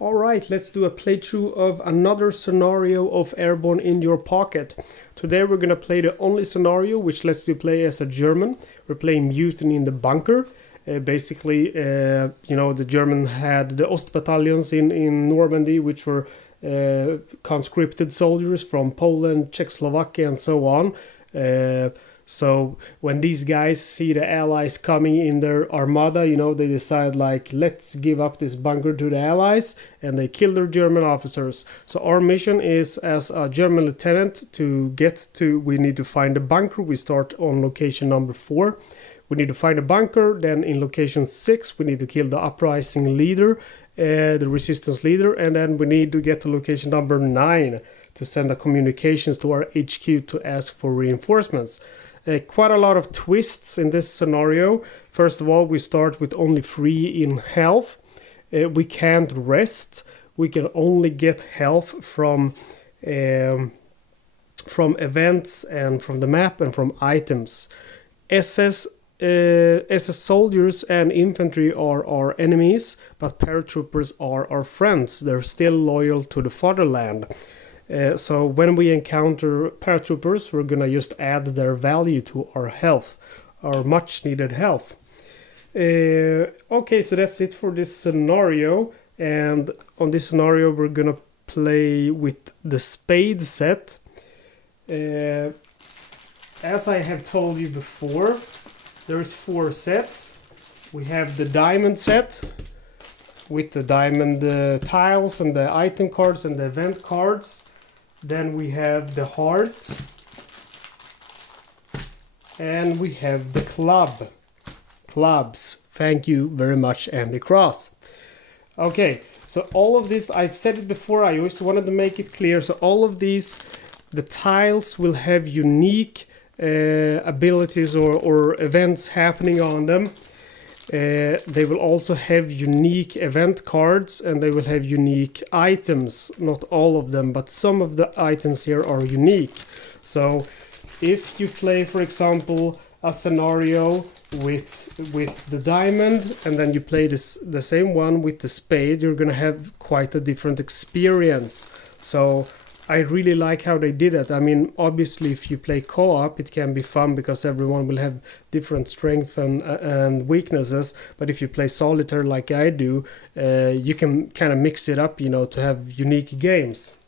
Alright, let's do a playthrough of another scenario of Airborne In Your Pocket. Today we're gonna play the only scenario which lets you play as a German. We're playing Mutiny in the Bunker. The German had the Ost battalions in Normandy, which were conscripted soldiers from Poland, Czechoslovakia and so on. So when these guys see the Allies coming in their armada, they decide let's give up this bunker to the Allies, and they kill their German officers. So our mission is, as a German lieutenant, we need to find a bunker. We start on location number 4. We need to find a bunker. Then in location 6 we need to kill the uprising leader, the resistance leader, and then we need to get to location number 9 to send a communications to our HQ to ask for reinforcements. Quite a lot of twists in this scenario. First of all, we start with only 3 in health. We can't rest. We can only get health from events and from the map and from items. SS soldiers and infantry are our enemies, but paratroopers are our friends. They're still loyal to the fatherland. So when we encounter paratroopers, we're gonna just add their value to our health, our much needed health. Okay, so that's it for this scenario. And on this scenario, we're gonna play with the spade set. As I have told you before, there is 4 sets. We have the diamond set with the diamond tiles and the item cards and the event cards. Then we have the heart, and we have the clubs. Thank you very much, Andy Cross. Okay, so all of this, I've said it before, I always wanted to make it clear. So all of these, the tiles will have unique abilities or events happening on them. They will also have unique event cards, and they will have unique items. Not all of them, but some of the items here are unique. So if you play, for example, a scenario with the diamond, and then you play the same one with the spade, you're gonna have quite a different experience. So I really like how they did it. I mean, obviously, if you play co-op, it can be fun because everyone will have different strengths and weaknesses. But if you play solitaire like I do, you can kind of mix it up, to have unique games.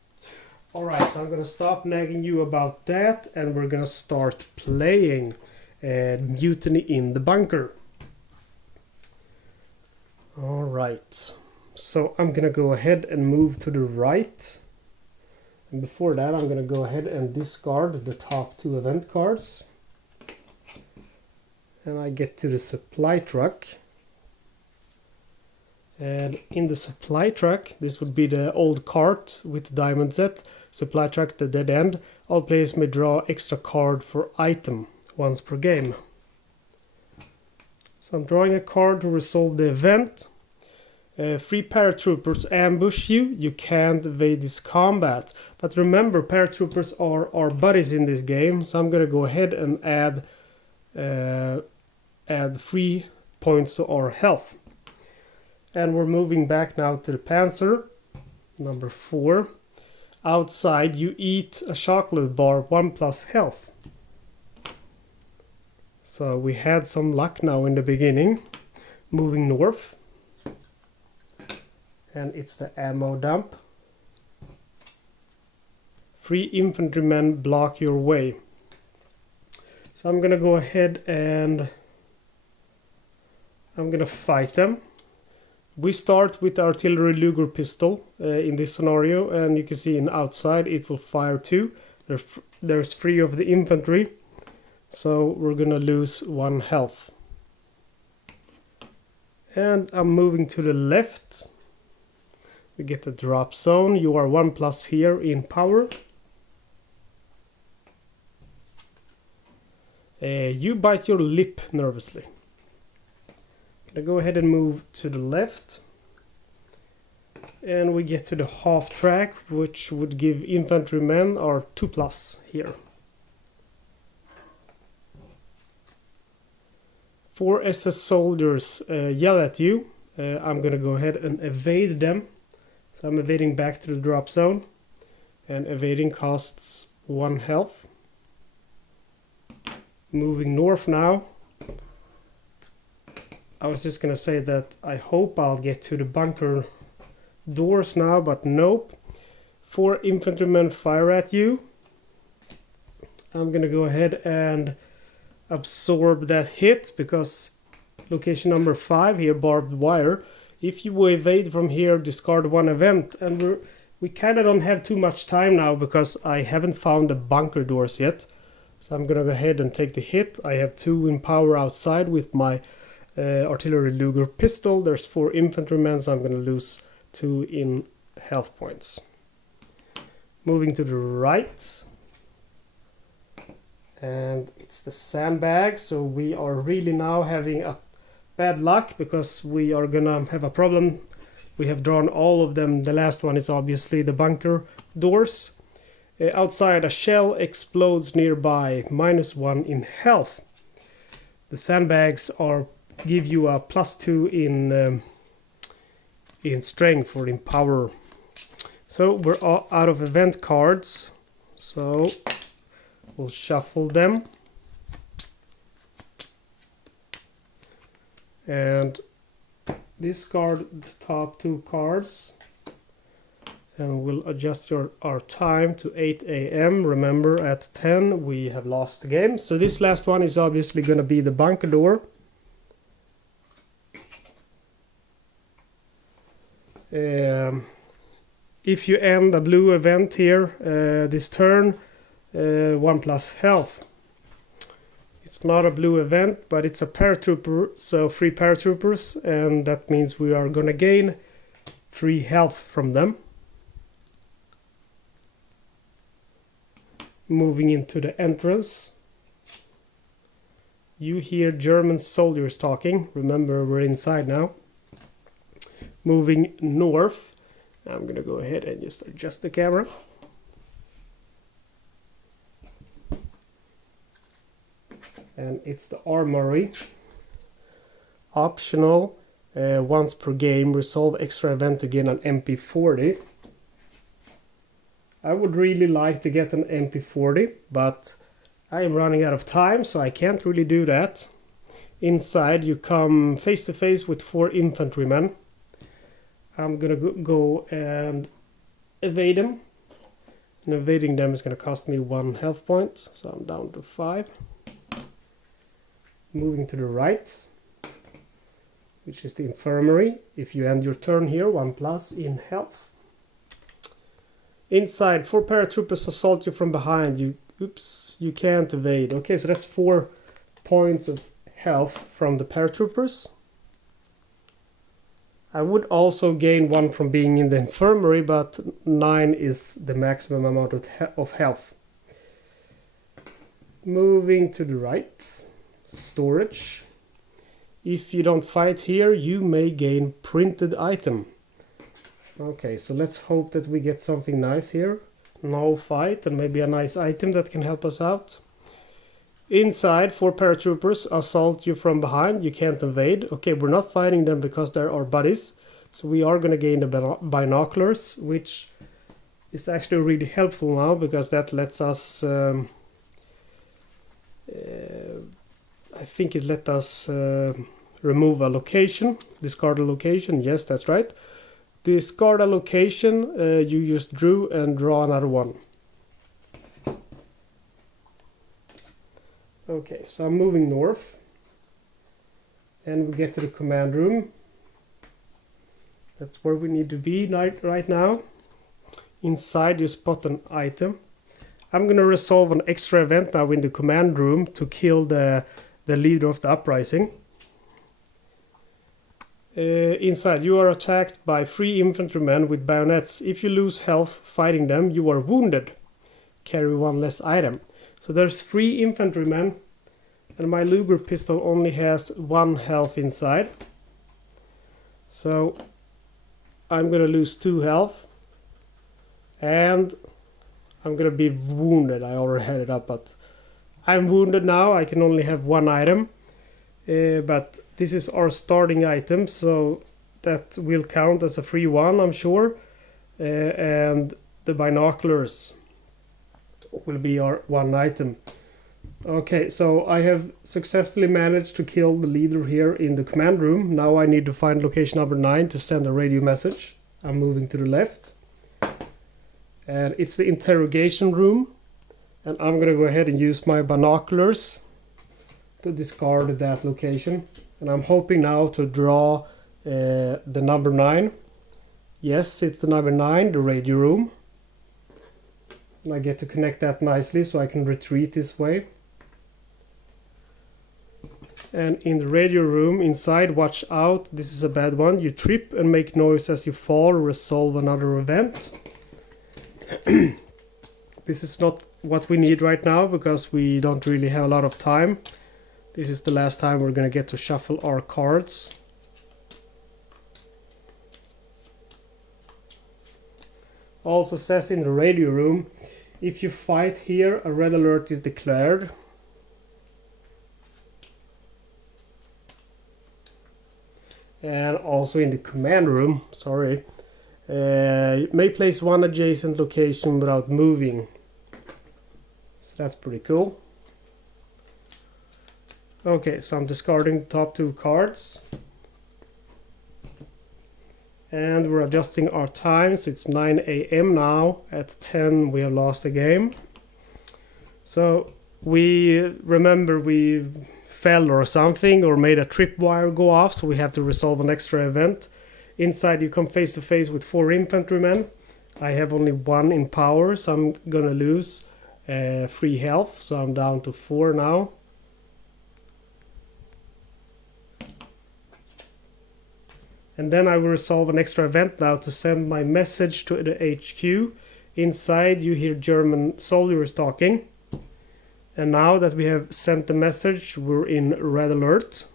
Alright, so I'm going to stop nagging you about that, and we're going to start playing Mutiny in the Bunker. Alright, so I'm going to go ahead and move to the right. And before that, I'm going to go ahead and discard the top 2 event cards. And I get to the supply truck. And in the supply truck, this would be the old cart with the diamond set. Supply truck, the dead end. All players may draw extra card for item once per game. So I'm drawing a card to resolve the event. 3 paratroopers ambush you. You can't evade this combat. But remember, paratroopers are our buddies in this game. So I'm going to go ahead and add 3 points to our health. And we're moving back now to the Panzer, number 4. Outside, you eat a chocolate bar, 1+ health. So we had some luck now in the beginning. Moving north. And it's the ammo dump. 3 infantrymen block your way. So I'm gonna go ahead and I'm gonna fight them. We start with the artillery Luger pistol in this scenario, and you can see in outside it will fire 2. There's 3 of the infantry, so we're gonna lose 1 health. And I'm moving to the left. We get the drop zone. You are 1+ here in power. You bite your lip nervously. Gonna go ahead and move to the left. And we get to the half track, which would give infantrymen our 2+ here. 4 SS soldiers yell at you. I'm gonna go ahead and evade them So I'm evading back to the drop zone, and evading costs 1 health. Moving north now. I was just gonna say that I hope I'll get to the bunker doors now, but nope. 4 infantrymen fire at you. I'm gonna go ahead and absorb that hit because location number 5 here, barbed wire. If you evade from here, discard 1 event, and we kind of don't have too much time now because I haven't found the bunker doors yet. So I'm gonna go ahead and take the hit. I have 2 in power outside with my artillery Luger pistol. There's 4 infantrymen, so I'm gonna lose 2 in health points. Moving to the right. And it's the sandbag, so we are really now having a bad luck because we are gonna have a problem. We have drawn all of them. The last one is obviously the bunker doors. Outside, a shell explodes nearby, -1 in health. The sandbags give you a +2 in strength or in power. So we're out of event cards, so we'll shuffle them. And discard the top 2 cards. And we'll adjust our time to 8 AM. Remember, at 10 we have lost the game. So this last one is obviously going to be the bunker door. If you end a blue event here this turn, 1+ health. It's not a blue event, but it's a paratrooper, so 3 paratroopers, and that means we are going to gain 3 health from them. Moving into the entrance. You hear German soldiers talking. Remember, we're inside now. Moving north. I'm going to go ahead and just adjust the camera. And it's the armory. Optional. Once per game, resolve extra event to gain an MP40. I would really like to get an MP40, but I am running out of time, so I can't really do that. Inside, you come face to face with 4 infantrymen. I'm gonna go and evade them. And evading them is gonna cost me 1 health point, so I'm down to 5. Moving to the right, which is the infirmary. If you end your turn here, 1+ in health. Inside, 4 paratroopers assault you from behind. You can't evade. Okay, so that's 4 points of health from the paratroopers. I would also gain 1 from being in the infirmary, but 9 is the maximum amount of health. Moving to the right, storage. If you don't fight here, you may gain printed item. Okay, so let's hope that we get something nice here. No fight, and maybe a nice item that can help us out. Inside, 4 paratroopers assault you from behind. You can't evade. Okay, we're not fighting them because they're our buddies. So we are going to gain the binoculars, which is actually really helpful now because that lets us... I think it let us remove a location, discard a location. Yes, that's right. Discard a location you just drew and draw another one. Okay, so I'm moving north. And we get to the command room. That's where we need to be right now. Inside you spot an item. I'm gonna resolve an extra event now in the command room to kill the leader of the uprising. Inside, you are attacked by 3 infantrymen with bayonets. If you lose health fighting them, you are wounded. Carry 1 less item. So there's 3 infantrymen, and my Luger pistol only has 1 health inside. So I'm gonna lose 2 health, and I'm gonna be wounded. I already had it up, but I'm wounded now. I can only have 1 item. But this is our starting item, so that will count as a free 1, I'm sure. and the binoculars will be our one item. Okay, so I have successfully managed to kill the leader here in the command room. Now I need to find location number 9 to send a radio message. I'm moving to the left. And it's the interrogation room. And I'm going to go ahead and use my binoculars to discard that location. And I'm hoping now to draw the number 9. Yes, it's the number 9, the radio room. And I get to connect that nicely so I can retreat this way. And in the radio room inside, watch out, this is a bad one. You trip and make noise as you fall, resolve another event. This is not what we need right now because we don't really have a lot of time. This is the last time we're going to get to shuffle our cards. Also says in the radio room, if you fight here, a red alert is declared. And also in the command room, you may place one adjacent location without moving. So that's pretty cool. Okay, so I'm discarding the top 2 cards. And we're adjusting our time, so it's 9 AM now. At 10 we have lost the game. So we fell or something, or made a tripwire go off, so we have to resolve an extra event. Inside you come face to face with 4 infantrymen. I have only 1 in power, so I'm gonna lose 3 health, so I'm down to 4 now. And then I will resolve an extra event now to send my message to the HQ. Inside you hear German soldiers talking. And now that we have sent the message, we're in red alert.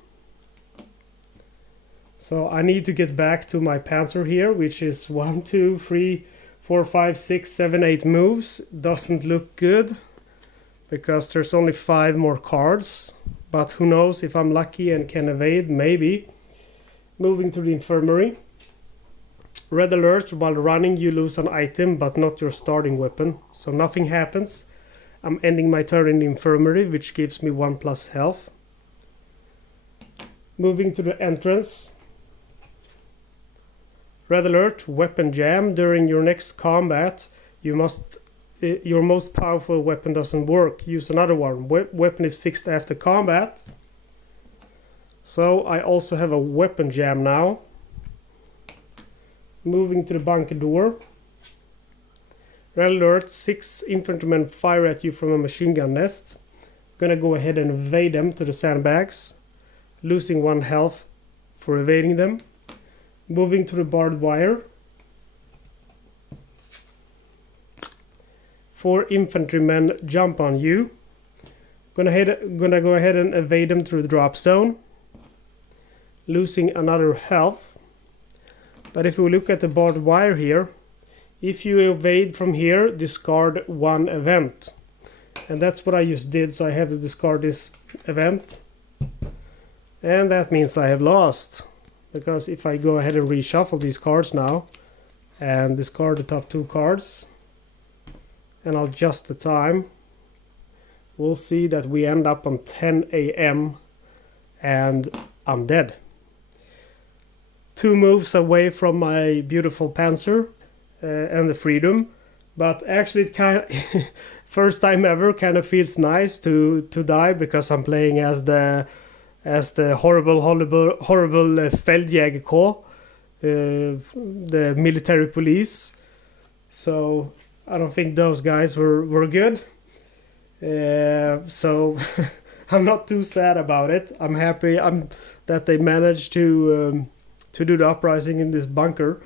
So I need to get back to my panzer here, which is 1, 2, 3, 4, 5, 6, 7, 8 moves. Doesn't look good because there's only 5 more cards. But who knows, if I'm lucky and can evade, maybe. Moving to the infirmary. Red alert, while running you lose an item but not your starting weapon. So nothing happens. I'm ending my turn in the infirmary, which gives me 1+ health. Moving to the entrance. Red alert, weapon jam. During your next combat, your most powerful weapon doesn't work. Use another one. Weapon is fixed after combat. So I also have a weapon jam now. Moving to the bunker door. Red alert, 6 infantrymen fire at you from a machine gun nest. Gonna go ahead and evade them to the sandbags. Losing 1 health for evading them. Moving to the barbed wire. 4 infantrymen jump on you. Gonna go ahead and evade them through the drop zone. Losing another health. But if we look at the barbed wire here, if you evade from here, discard 1 event. And that's what I just did, so I have to discard this event. And that means I have lost. Because if I go ahead and reshuffle these cards now, and discard the top 2 cards, and I'll adjust the time, we'll see that we end up on 10 AM, and I'm dead. 2 moves away from my beautiful panzer. And the freedom, but actually it kind of first time ever kind of feels nice to die because I'm playing as the horrible Feldjägerkår, the military police. So I don't think those guys were good. So I'm not too sad about it. I'm happy that they managed to do the uprising in this bunker,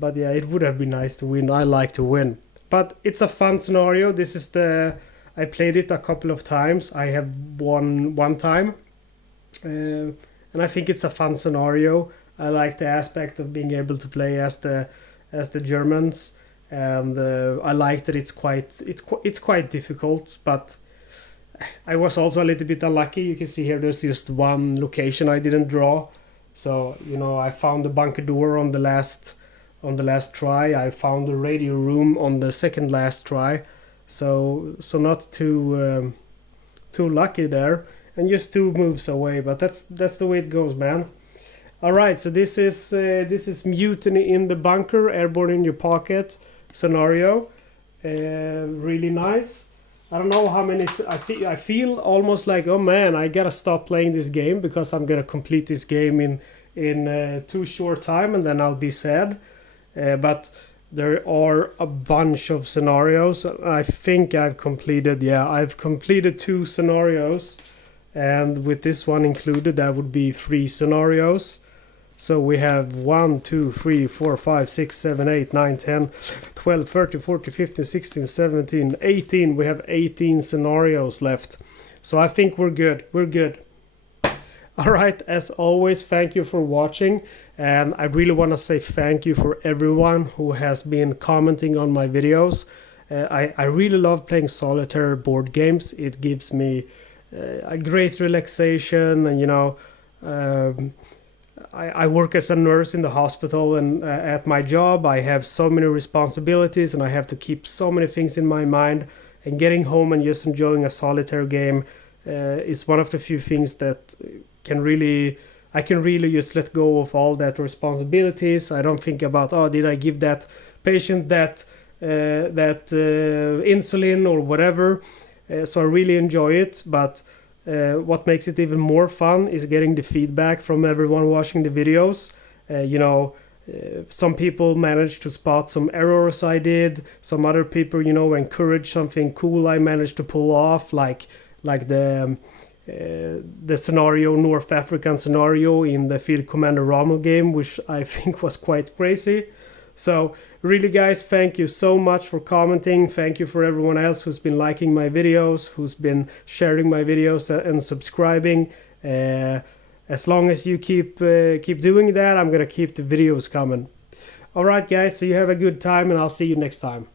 But yeah, it would have been nice to win. I like to win. But it's a fun scenario. I played it a couple of times. I have won 1 time. And I think it's a fun scenario. I like the aspect of being able to play as the Germans. And I like that it's quite difficult. But I was also a little bit unlucky. You can see here there's just 1 location I didn't draw. So, I found the bunker door on the last on the last try. I found the radio room on the second last try, so not too lucky there, and just 2 moves away. But that's the way it goes, man. All right, so this is Mutiny in the Bunker, Airborne in Your Pocket scenario. Really nice. I don't know how many. I feel almost like, oh man, I gotta stop playing this game because I'm gonna complete this game in too short time, and then I'll be sad. But there are a bunch of scenarios. I think I've completed 2 scenarios, and with this one included, that would be 3 scenarios. So we have 1, 2, 3, 4, 5, 6, 7, 8, 9, 10, 12, 13, 14, 15, 16, 17, 18. We have 18 scenarios left. So I think we're good. We're good. All right, as always, thank you for watching. And I really want to say thank you for everyone who has been commenting on my videos. I really love playing solitaire board games. It gives me a great relaxation, and I work as a nurse in the hospital, and at my job I have so many responsibilities and I have to keep so many things in my mind, and getting home and just enjoying a solitaire game is one of the few things that I can really just let go of all that responsibilities. I don't think about, oh, did I give that patient that insulin or whatever. So I really enjoy it, but what makes it even more fun is getting the feedback from everyone watching the videos. Some people managed to spot some errors I did. Some other people, encourage something cool I managed to pull off, like the scenario, North African scenario in the Field Commander Rommel game, which I think was quite crazy. So really, guys, thank you so much for commenting. Thank you for everyone else who's been liking my videos, who's been sharing my videos and subscribing. As long as you keep doing that, I'm gonna keep the videos coming. All right, guys, so you have a good time, and I'll see you next time.